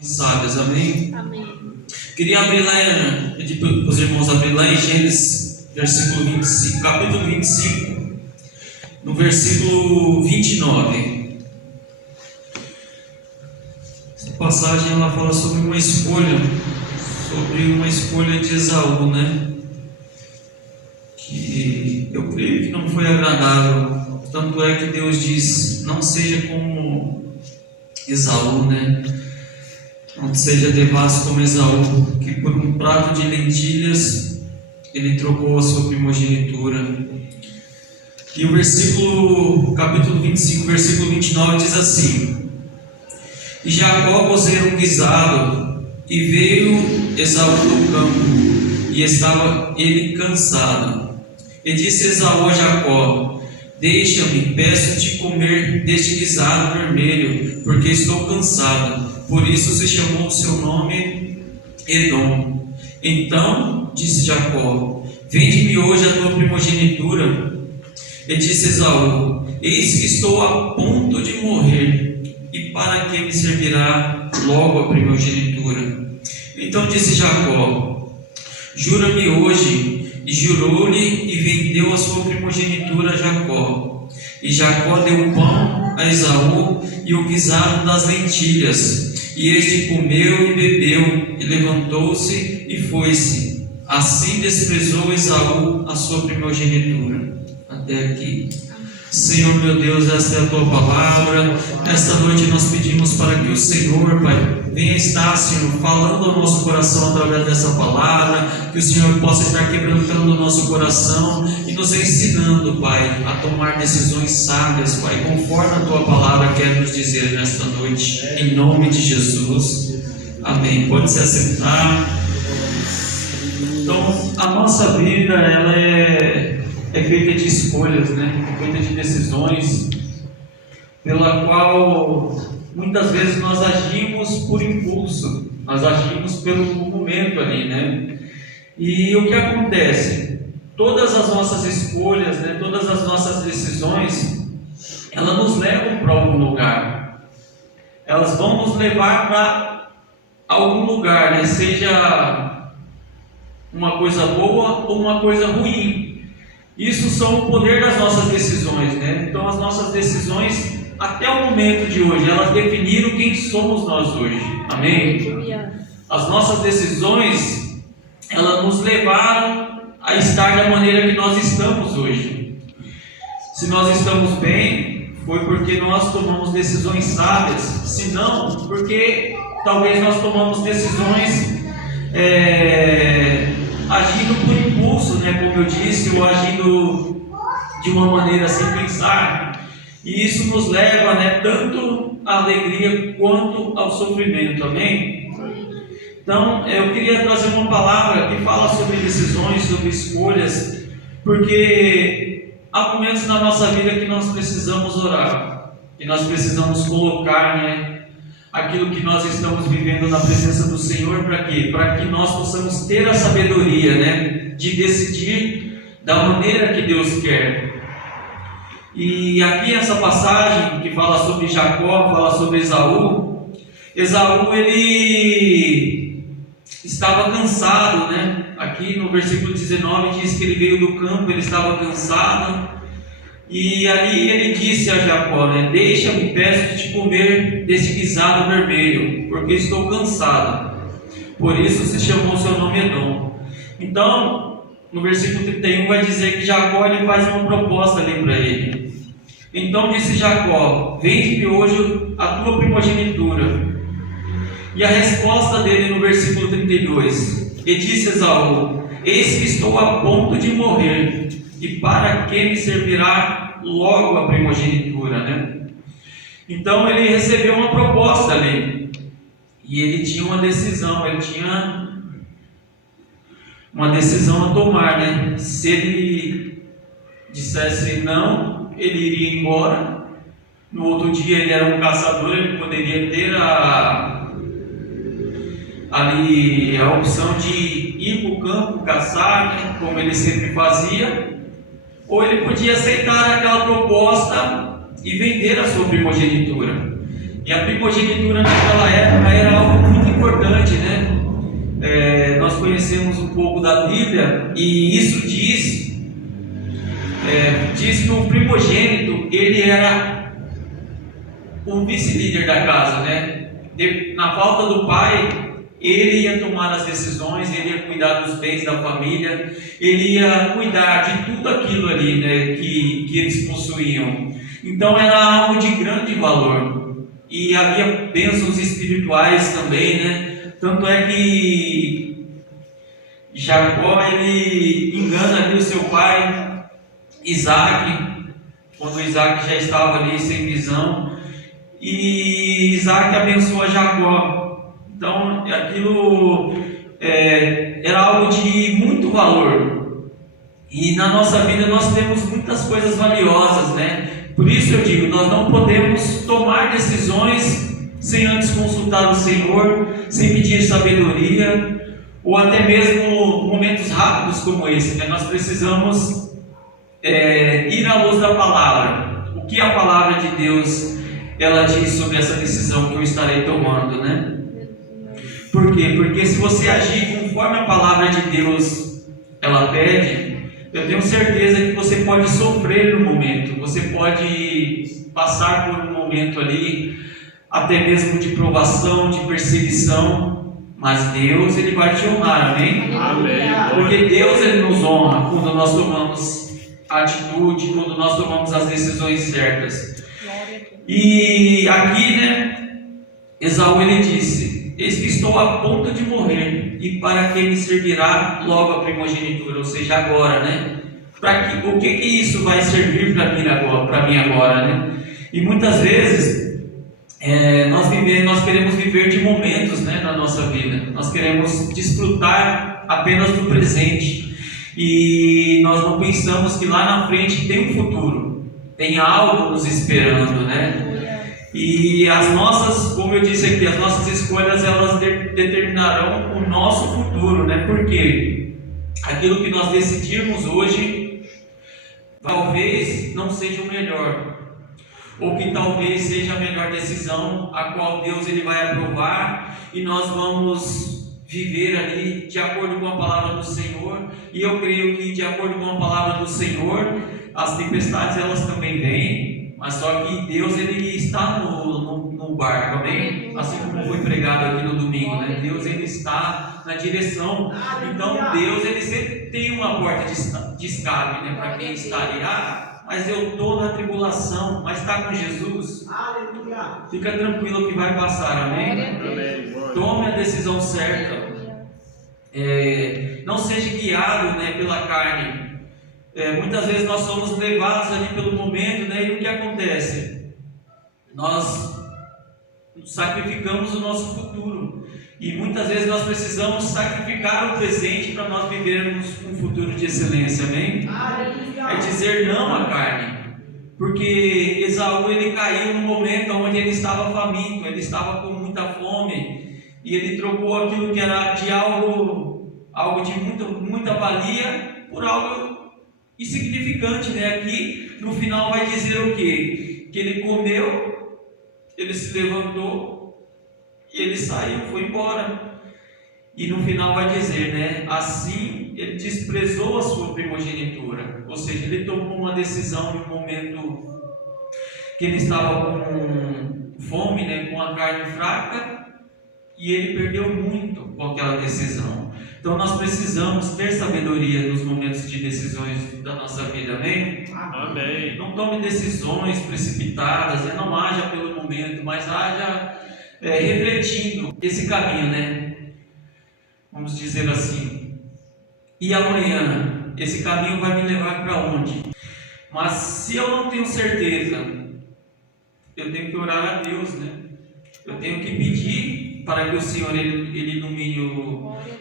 Sábias, amém? Amém. Queria abrir lá, pedir para os irmãos abrir lá em Gênesis, versículo 25, capítulo 25, no versículo 29. Essa passagem ela fala sobre uma escolha de Esaú, né? Que eu creio que não foi agradável. Tanto é que Deus diz: não seja como Esaú, né? Não seja devasso como Esaú, que por um prato de lentilhas ele trocou a sua primogenitura. E o capítulo 25, versículo 29 diz assim: E Jacó cozeram um guisado, e veio Esaú do campo, e estava ele cansado. E disse Esaú a Jacó: Deixa-me, peço-te comer deste guisado vermelho, porque estou cansado. Por isso se chamou o seu nome Edom. Então disse Jacó: Vende-me hoje a tua primogenitura. E disse Esaú: Eis que estou a ponto de morrer, e para que me servirá logo a primogenitura? Então disse Jacó: Jura-me hoje. E jurou-lhe, e vendeu a sua primogenitura a Jacó. E Jacó deu pão a Esaú e o guisado das lentilhas. E este comeu e bebeu, e levantou-se e foi-se. Assim desprezou Esaú a sua primogenitura. Até aqui. Senhor meu Deus, esta é a tua palavra. Nesta noite nós pedimos para que o Senhor, Pai, venha estar, Senhor, falando ao nosso coração através dessa palavra, que o Senhor possa estar quebrantando o nosso coração e nos ensinando, Pai, a tomar decisões sábias, Pai, conforme a tua palavra quer nos dizer nesta noite, em nome de Jesus. Amém. Pode se assentar. Então, a nossa vida, ela é feita de escolhas, né? É feita de decisões, pela qual muitas vezes nós agimos por impulso, nós agimos pelo momento ali, né? E o que acontece? Todas as nossas escolhas, né? Todas as nossas decisões, elas nos levam para algum lugar. Elas vão nos levar para algum lugar, né? Seja uma coisa boa ou uma coisa ruim. Isso são o poder das nossas decisões, né? Então as nossas decisões, até o momento de hoje, elas definiram quem somos nós hoje. Amém? As nossas decisões, elas nos levaram a estar da maneira que nós estamos hoje. Se nós estamos bem, foi porque nós tomamos decisões sábias. Se não, porque talvez nós tomamos decisões agindo por impulso, né, como eu disse, ou agindo de uma maneira sem pensar, e isso nos leva, né, tanto à alegria quanto ao sofrimento, amém? Então, eu queria trazer uma palavra que fala sobre decisões, sobre escolhas, porque há momentos na nossa vida que nós precisamos orar, que nós precisamos colocar, né, aquilo que nós estamos vivendo na presença do Senhor. Para quê? Para que nós possamos ter a sabedoria, né, de decidir da maneira que Deus quer. E aqui essa passagem que fala sobre Jacó, fala sobre Esaú. Esaú, ele estava cansado, né? Aqui no versículo 19 diz que ele veio do campo, ele estava cansado. E ali ele disse a Jacó, né, Deixa-me, peço-te comer deste guisado vermelho, porque estou cansado. Por isso se chamou o seu nome Edom. Então, no versículo 31 vai dizer que Jacó ele faz uma proposta ali para ele. Então disse Jacó: Vende-me hoje a tua primogenitura. E a resposta dele no versículo 32: E disse Esaú: Eis que estou a ponto de morrer, e para que me servirá logo a primogenitura, né? Então ele recebeu uma proposta ali, e ele tinha uma decisão, ele tinha uma decisão a tomar, né? Se ele dissesse não, ele iria embora. No outro dia ele era um caçador, ele poderia ter ali a opção de ir para o campo caçar, né? Como ele sempre fazia. Ou ele podia aceitar aquela proposta e vender a sua primogenitura. E a primogenitura naquela época era algo muito da Bíblia, e isso diz que o primogênito, ele era o vice-líder da casa, né? Na falta do pai, ele ia tomar as decisões, ele ia cuidar dos bens da família, ele ia cuidar de tudo aquilo ali, né, que eles possuíam. Então era algo de grande valor, e havia bênçãos espirituais também, né? Tanto é que Jacó, ele engana ali o seu pai Isaac, quando Isaac já estava ali sem visão, e Isaac abençoa Jacó. Então aquilo era algo de muito valor, e na nossa vida nós temos muitas coisas valiosas, né? Por isso eu digo, nós não podemos tomar decisões sem antes consultar o Senhor, sem pedir sabedoria, ou até mesmo momentos rápidos como esse, né? Nós precisamos ir à luz da palavra. O que a palavra de Deus ela diz sobre essa decisão que eu estarei tomando, né? Por quê? Porque se você agir conforme a palavra de Deus ela pede, eu tenho certeza que você pode sofrer no momento, você pode passar por um momento ali, até mesmo de provação, de perseguição, mas Deus ele vai te honrar, amém? Amém. Porque Deus ele nos honra quando nós tomamos a atitude, quando nós tomamos as decisões certas. E aqui, né, Esaú ele disse: eis que estou a ponto de morrer, e para que me servirá logo a primogenitura? Ou seja, agora, né? O que isso vai servir para mim agora, né? E muitas vezes nós queremos viver de momentos, né, na nossa vida. Nós queremos desfrutar apenas do presente, e nós não pensamos que lá na frente tem um futuro, tem algo nos esperando, né? E as nossas, como eu disse aqui, as nossas escolhas elas determinarão o nosso futuro, né? Porque aquilo que nós decidirmos hoje talvez não seja o melhor, ou que talvez seja a melhor decisão, a qual Deus ele vai aprovar, e nós vamos viver ali de acordo com a palavra do Senhor. E eu creio que de acordo com a palavra do Senhor, as tempestades elas também vêm, mas só que Deus ele está no barco, amém? Assim como foi pregado aqui no domingo, né? Deus ele está na direção. Então Deus ele sempre tem uma porta de escape, né? Para quem está ali, mas eu estou na tribulação, mas está com Jesus. Aleluia. Fica tranquilo que vai passar, amém? Amém. Tome a decisão certa. Não seja guiado, né, pela carne. Muitas vezes nós somos levados ali pelo momento, né, e o que acontece? Nós sacrificamos o nosso futuro, e muitas vezes nós precisamos sacrificar o presente para nós vivermos um futuro de excelência, amém? É dizer não à carne, porque Esaú ele caiu no momento onde ele estava faminto, ele estava com muita fome, e ele trocou aquilo que era de algo de muita valia por algo insignificante, né? Aqui no final vai dizer o quê? Que ele comeu, ele se levantou e ele saiu, foi embora. E no final vai dizer, né? Assim ele desprezou a sua primogenitura, ou seja, ele tomou uma decisão em um momento que ele estava com fome, né? Com a carne fraca, e ele perdeu muito com aquela decisão. Então nós precisamos ter sabedoria nos momentos de decisões da nossa vida, amém? Amém. Não tome decisões precipitadas, não haja pelo momento, mas haja refletindo esse caminho, né? Vamos dizer assim. E amanhã, esse caminho vai me levar para onde? Mas se eu não tenho certeza, eu tenho que orar a Deus, né? Eu tenho que pedir para que o Senhor ele ilumine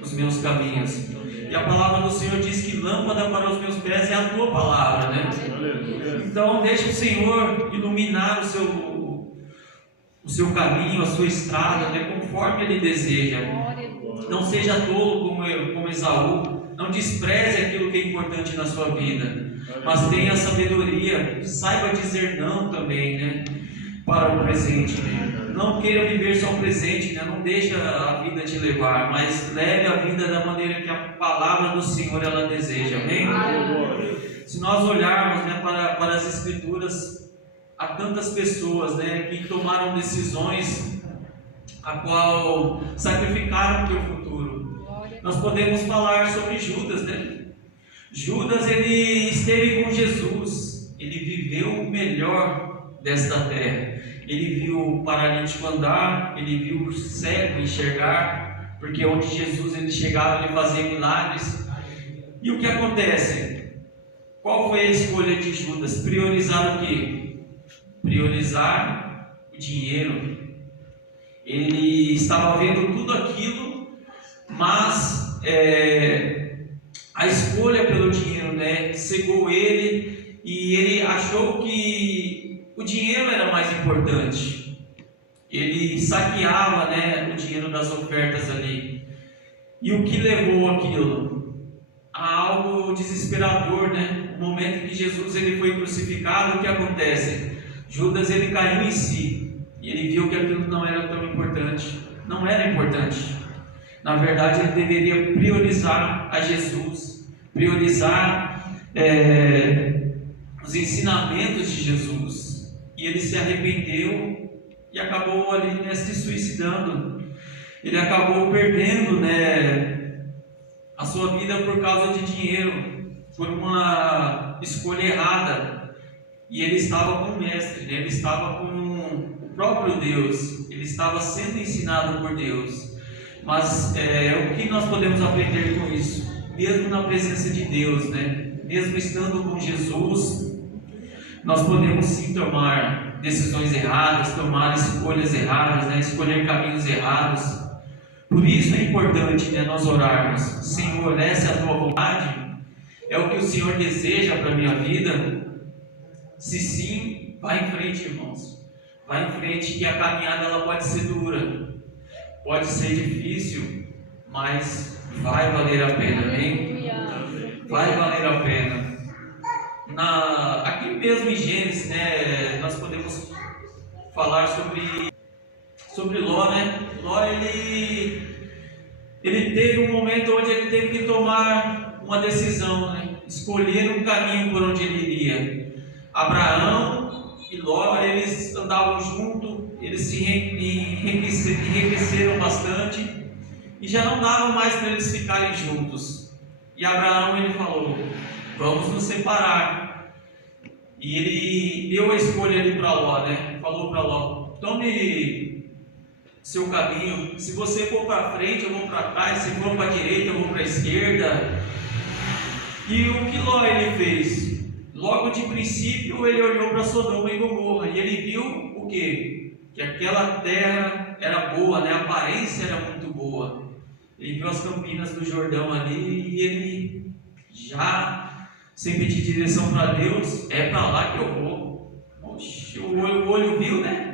os meus caminhos. E a palavra do Senhor diz que lâmpada para os meus pés é a tua palavra, né? Então deixe o Senhor iluminar o seu caminho, a sua estrada, né? Conforme Ele deseja. Não seja tolo como Esaú. Não despreze aquilo que é importante na sua vida, mas tenha sabedoria, saiba dizer não também, né? para o presente, né? Não queira viver só o presente, né? Não deixa a vida te levar, mas leve a vida da maneira que a palavra do Senhor ela deseja, amém? Se nós olharmos, né, para as Escrituras, há tantas pessoas, né, que tomaram decisões a qual sacrificaram o teu futuro. Nós podemos falar sobre Judas, né? Judas, ele esteve com Jesus, ele viveu o melhor desta terra. Ele viu o paralítico andar, ele viu o cego enxergar, porque onde Jesus ele chegava, ele fazia milagres. E o que acontece? Qual foi a escolha de Judas? Priorizar o quê? Priorizar o dinheiro. Ele estava vendo tudo aquilo, mas a escolha pelo dinheiro, né, cegou ele, e ele achou que o dinheiro era mais importante. Ele saqueava, né, o dinheiro das ofertas ali. E o que levou aquilo? A algo desesperador, né? No momento em que Jesus ele foi crucificado, o que acontece? Judas ele caiu em si, e ele viu que aquilo não era tão importante. Não era importante. Na verdade, ele deveria priorizar a Jesus, priorizar os ensinamentos de Jesus. E ele se arrependeu e acabou ali, né, se suicidando. Ele acabou perdendo, né, a sua vida por causa de dinheiro, por uma escolha errada. E ele estava com o Mestre, né? Ele estava com o próprio Deus, ele estava sendo ensinado por Deus. Mas o que nós podemos aprender com isso? Mesmo na presença de Deus, né? Mesmo estando com Jesus, nós podemos sim tomar decisões erradas, tomar escolhas erradas, né? Escolher caminhos errados. Por isso é importante, né, nós orarmos: Senhor, essa é a tua vontade? É o que o Senhor deseja para a minha vida? Se sim, vai em frente, irmãos. Vai em frente, que a caminhada ela pode ser dura, pode ser difícil, mas vai valer a pena, amém? Vai valer a pena. Aqui mesmo em Gênesis, né, nós podemos falar sobre Ló, né? Ló, ele teve um momento onde ele teve que tomar uma decisão, né? Escolher um caminho por onde ele iria. Abraão e Ló, eles andavam juntos, eles se enriqueceram bastante, e já não dava mais para eles ficarem juntos. E Abraão, ele falou: vamos nos separar. E ele deu a escolha ali para Ló, né? Falou para Ló: tome seu caminho, se você for para frente eu vou para trás, se for para a direita eu vou para a esquerda. E o que Ló ele fez? Logo de princípio ele olhou para Sodoma e Gomorra, e ele viu o quê? Que aquela terra era boa, né? A aparência era muito boa. Ele viu as campinas do Jordão ali, e ele já, sem pedir direção para Deus, é para lá que eu vou. Oxe, o olho viu, né?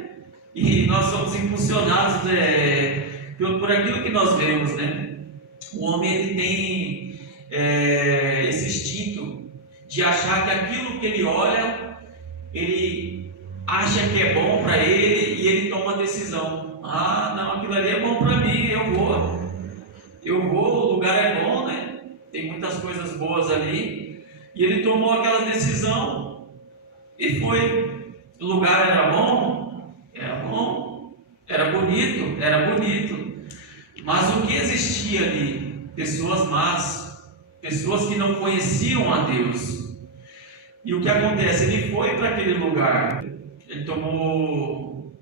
E nós somos impulsionados, né, por aquilo que nós vemos, né? O homem ele tem esse instinto de achar que aquilo que ele olha, ele acha que é bom para ele, e ele toma a decisão: ah, não, aquilo ali é bom para mim, eu vou, o lugar é bom, né? Tem muitas coisas boas ali. E ele tomou aquela decisão e foi. O lugar era bom, era bonito, mas o que existia ali? Pessoas más, pessoas que não conheciam a Deus. E o que acontece? Ele foi para aquele lugar, ele tomou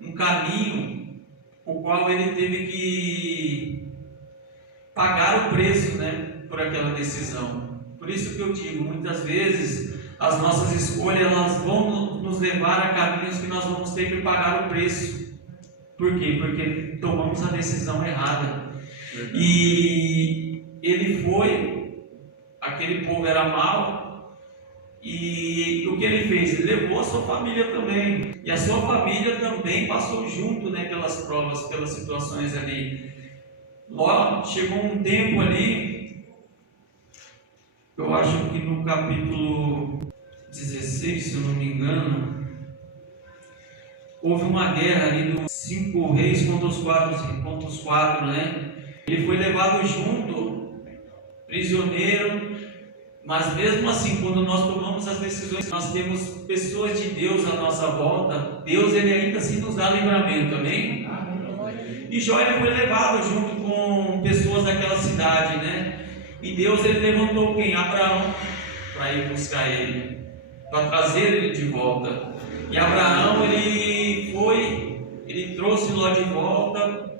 um caminho, o qual ele teve que pagar o preço, né, por aquela decisão. Por isso que eu digo, muitas vezes as nossas escolhas elas vão nos levar a caminhos que nós vamos ter que pagar o preço. Por quê? Porque tomamos a decisão errada. Verdade. E ele foi, aquele povo era mau, e o que ele fez? Ele levou a sua família também, e a sua família também passou junto, né, pelas provas, pelas situações ali. Ló, chegou um tempo ali, eu acho que no capítulo 16, se eu não me engano, houve uma guerra ali dos 5 reis contra os quatro, né? Ele foi levado junto, prisioneiro, mas mesmo assim, quando nós tomamos as decisões, nós temos pessoas de Deus à nossa volta, Deus ele ainda assim nos dá livramento, amém? E Jó ele foi levado junto com pessoas daquela cidade, né? E Deus ele levantou quem? Abraão, para ir buscar ele, para trazer ele de volta. E Abraão ele trouxe Ló de volta,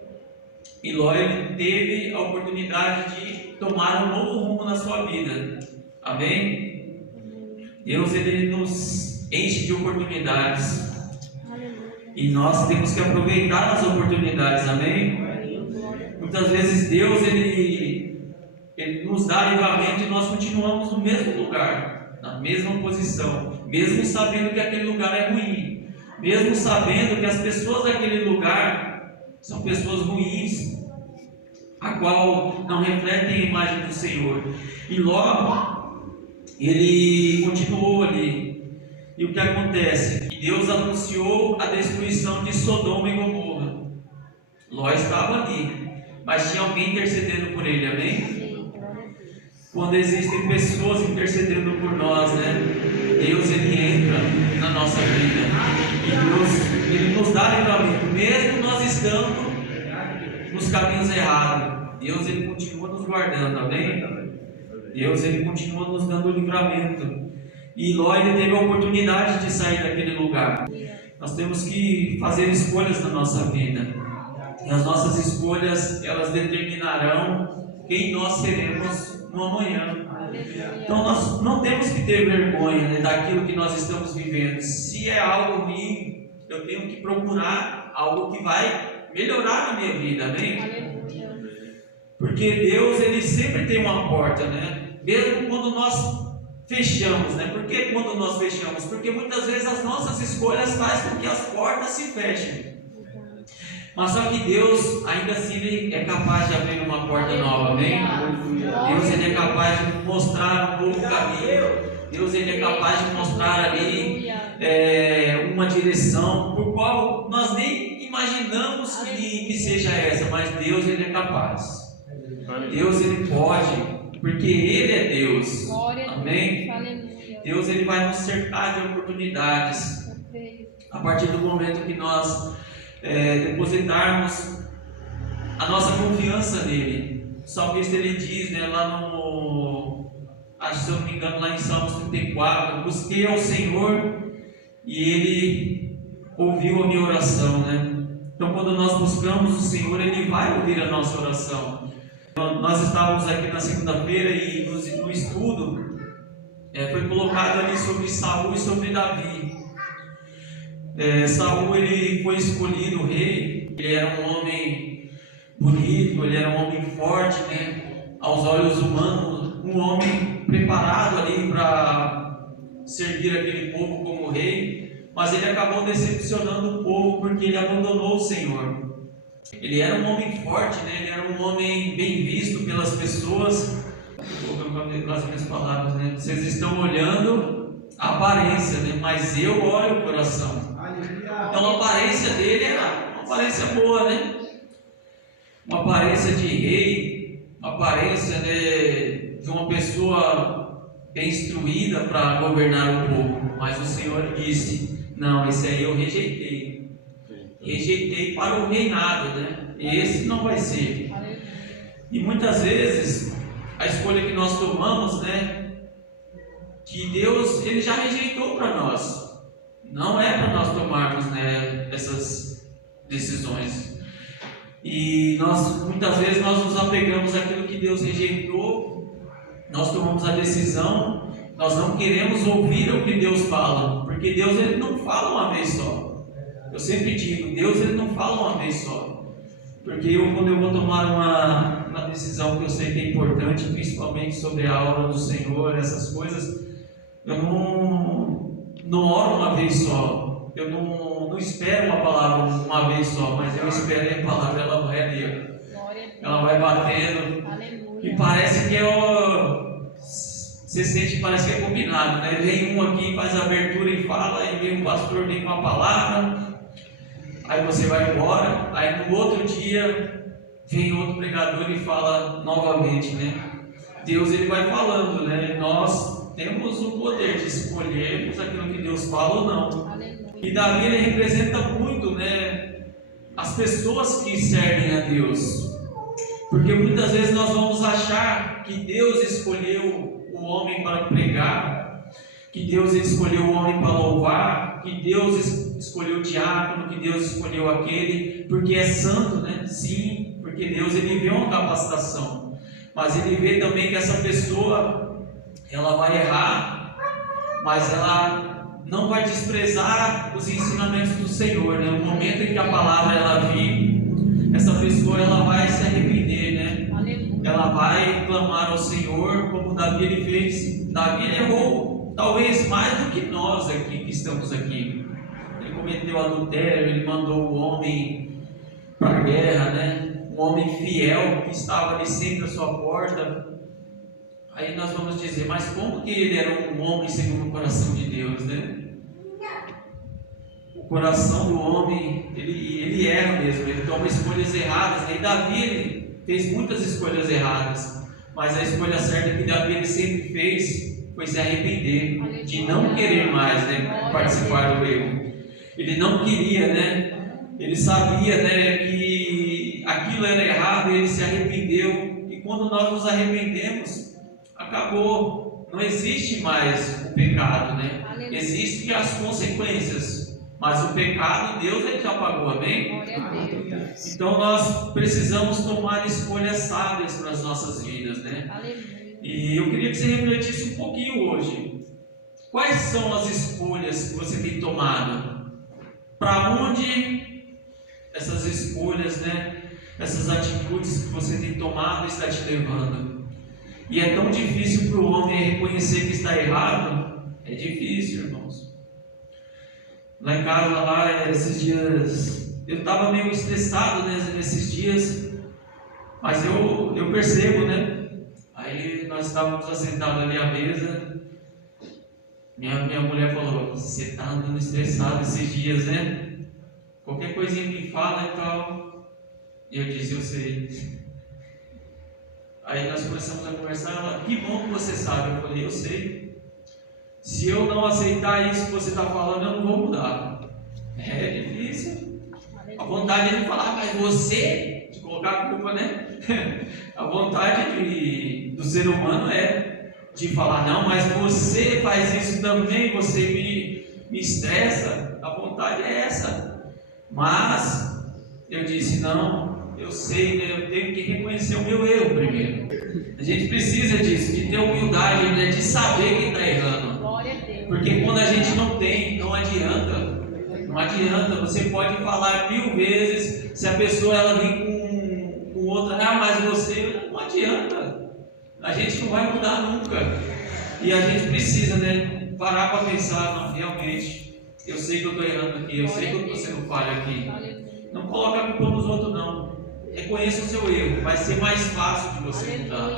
e Ló ele teve a oportunidade de tomar um novo rumo na sua vida. Amém? Deus ele nos enche de oportunidades. E nós temos que aproveitar as oportunidades, amém? Muitas vezes Deus ele nos dá livramento e nós continuamos no mesmo lugar, na mesma posição, mesmo sabendo que aquele lugar é ruim, mesmo sabendo que as pessoas daquele lugar são pessoas ruins, a qual não refletem a imagem do Senhor. E logo ele continuou ali. E o que acontece? Deus anunciou a destruição de Sodoma e Gomorra. Ló estava ali, mas tinha alguém intercedendo por ele, amém? Quando existem pessoas intercedendo por nós, né? Deus ele entra na nossa vida. E Deus ele nos dá livramento, mesmo nós estando nos caminhos errados. Deus ele continua nos guardando, amém? Deus ele continua nos dando livramento. E Ló ele teve a oportunidade de sair daquele lugar. Nós temos que fazer escolhas na nossa vida. E as nossas escolhas, elas determinarão quem nós seremos no amanhã. Então nós não temos que ter vergonha, né, daquilo que nós estamos vivendo. Se é algo ruim, eu tenho que procurar algo que vai melhorar na minha vida, amém? Porque Deus ele sempre tem uma porta, né? Mesmo quando nós fechamos, né? Por que quando nós fechamos? Porque muitas vezes as nossas escolhas fazem com que as portas se fechem. Mas só que Deus, ainda assim, Ele é capaz de abrir uma porta nova, amém? Deus ele é capaz de mostrar um novo caminho. Deus ele é capaz de mostrar ali uma direção por qual nós nem imaginamos que seja essa, mas Deus ele é capaz. Deus ele pode, porque Ele é Deus. Amém? Deus ele vai nos cercar de oportunidades a partir do momento que nós depositarmos a nossa confiança nele. O salmista ele diz, né, lá no, acho, se eu não me engano, lá em Salmos 34, busquei ao Senhor e Ele ouviu a minha oração, né? Então quando nós buscamos o Senhor, Ele vai ouvir a nossa oração. Nós estávamos aqui na segunda-feira e no estudo foi colocado ali sobre Saul e sobre Davi. Saul ele foi escolhido rei, ele era um homem bonito, ele era um homem forte, né? Aos olhos humanos, um homem preparado ali para servir aquele povo como rei, mas ele acabou decepcionando o povo porque ele abandonou o Senhor. Ele era um homem forte, né? Ele era um homem bem visto pelas pessoas. Com as minhas palavras, né? Vocês estão olhando a aparência, né? Mas eu olho o coração. Então a aparência dele era uma aparência boa, né? Uma aparência de rei, uma aparência de uma pessoa bem instruída para governar o povo. Mas o Senhor disse: não, esse aí eu rejeitei. Rejeitei para o reinado, né? Esse não vai ser. E muitas vezes a escolha que nós tomamos, né? Que Deus ele já rejeitou para nós. Não é para nós tomarmos, né, essas decisões. E muitas vezes nós nos apegamos àquilo que Deus rejeitou. Nós tomamos a decisão. Nós não queremos ouvir o que Deus fala, porque Deus ele não fala uma vez só. Eu sempre digo, Deus ele não fala uma vez só. Porque quando eu vou tomar uma decisão que eu sei que é importante, principalmente sobre a obra do Senhor, essas coisas, eu não oro uma vez só. Eu não espero uma palavra uma vez só, mas eu espero que a palavra ela vai ali. Ela vai batendo. Aleluia. E parece que você sente, parece que é combinado, né? Vem um aqui, faz a abertura e fala, e vem o pastor, vem com a palavra. Aí você vai embora, aí no outro dia vem outro pregador e fala novamente, né? Deus ele vai falando, né? Nós temos o poder de escolhermos aquilo que Deus fala ou não. E Davi ele representa muito, né? As pessoas que servem a Deus. Porque muitas vezes nós vamos achar que Deus escolheu o homem para pregar, que Deus escolheu o homem para louvar, que Deus escolheu o diácono, que Deus escolheu aquele, porque é santo, né? Sim, porque Deus ele vê uma capacitação, mas ele vê também que essa pessoa ela vai errar, mas ela não vai desprezar os ensinamentos do Senhor, né? No momento em que a palavra ela vir, essa pessoa ela vai se arrepender, né? Ela vai clamar ao Senhor, como Davi ele fez. Davi ele errou, talvez mais do que nós aqui que estamos aqui. Ele cometeu adultério, ele mandou o homem para a guerra, né? Um homem fiel que estava ali sempre à sua porta. Aí nós vamos dizer, mas como que ele era um homem segundo o coração de Deus, né? O coração do homem, ele erra mesmo, ele toma escolhas erradas, né? E Davi ele fez muitas escolhas erradas, mas a escolha certa que Davi ele sempre fez foi se arrepender, de não querer mais, né, participar do erro. Ele não queria, né? Ele sabia, né, que aquilo era errado e ele se arrependeu. E quando nós nos arrependemos, acabou, não existe mais o pecado, né? Existem as consequências. Mas o pecado, Deus ele já pagou, amém? Então nós precisamos tomar escolhas sábias para as nossas vidas, né? E eu queria que você refletisse um pouquinho hoje. Quais são as escolhas que você tem tomado? Para onde essas escolhas, né? Essas atitudes que você tem tomado está te levando? E é tão difícil para o homem reconhecer que está errado. É difícil, irmãos. Lá em casa, lá, esses dias, eu estava meio estressado, né, nesses dias, mas eu percebo, né? Aí nós estávamos assentados ali à mesa, minha mulher falou, você está andando estressado esses dias, né? Qualquer coisinha me fala e tal. E eu disse, eu sei. Aí nós começamos a conversar, ela, que bom que você sabe. Eu falei, eu sei. Se eu não aceitar isso que você está falando, eu não vou mudar. É difícil. A vontade é de falar, mas você, de colocar a culpa, né? A vontade do ser humano é de falar, não, mas você faz isso também, você me estressa. A vontade é essa. Mas eu disse, não, eu sei, né? Eu tenho que reconhecer o meu erro primeiro. A gente precisa disso, de ter humildade, né? De saber quem está errando. Porque quando a gente não tem, não adianta. Não adianta. Você pode falar 1000 vezes. Se a pessoa ela vem com outra, mas você, não adianta. A gente não vai mudar nunca. E a gente precisa, né, parar para pensar, não, realmente, eu sei que eu estou errando aqui, eu sei que eu estou sendo falho aqui. Não coloque a culpa nos outros, não. Reconheça o seu erro, vai ser mais fácil de você mudar.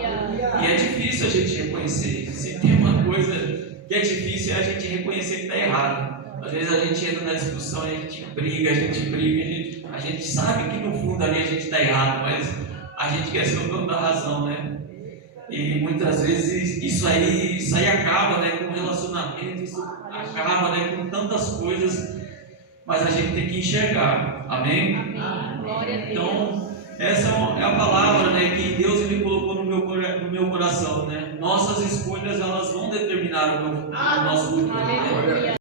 E é difícil a gente reconhecer. Se tem uma coisa que é difícil, é a gente reconhecer que está errado. Às vezes a gente entra na discussão, a gente briga, a gente sabe que no fundo ali a gente está errado, mas a gente quer ser o dono da razão, né? E muitas vezes isso aí acaba, né, com o relacionamento, isso acaba, né, com tantas coisas, mas a gente tem que enxergar, amém? Então, essa é a palavra, né, que Deus ele colocou no meu coração, né? Nossas escolhas elas vão determinar o nosso futuro, né?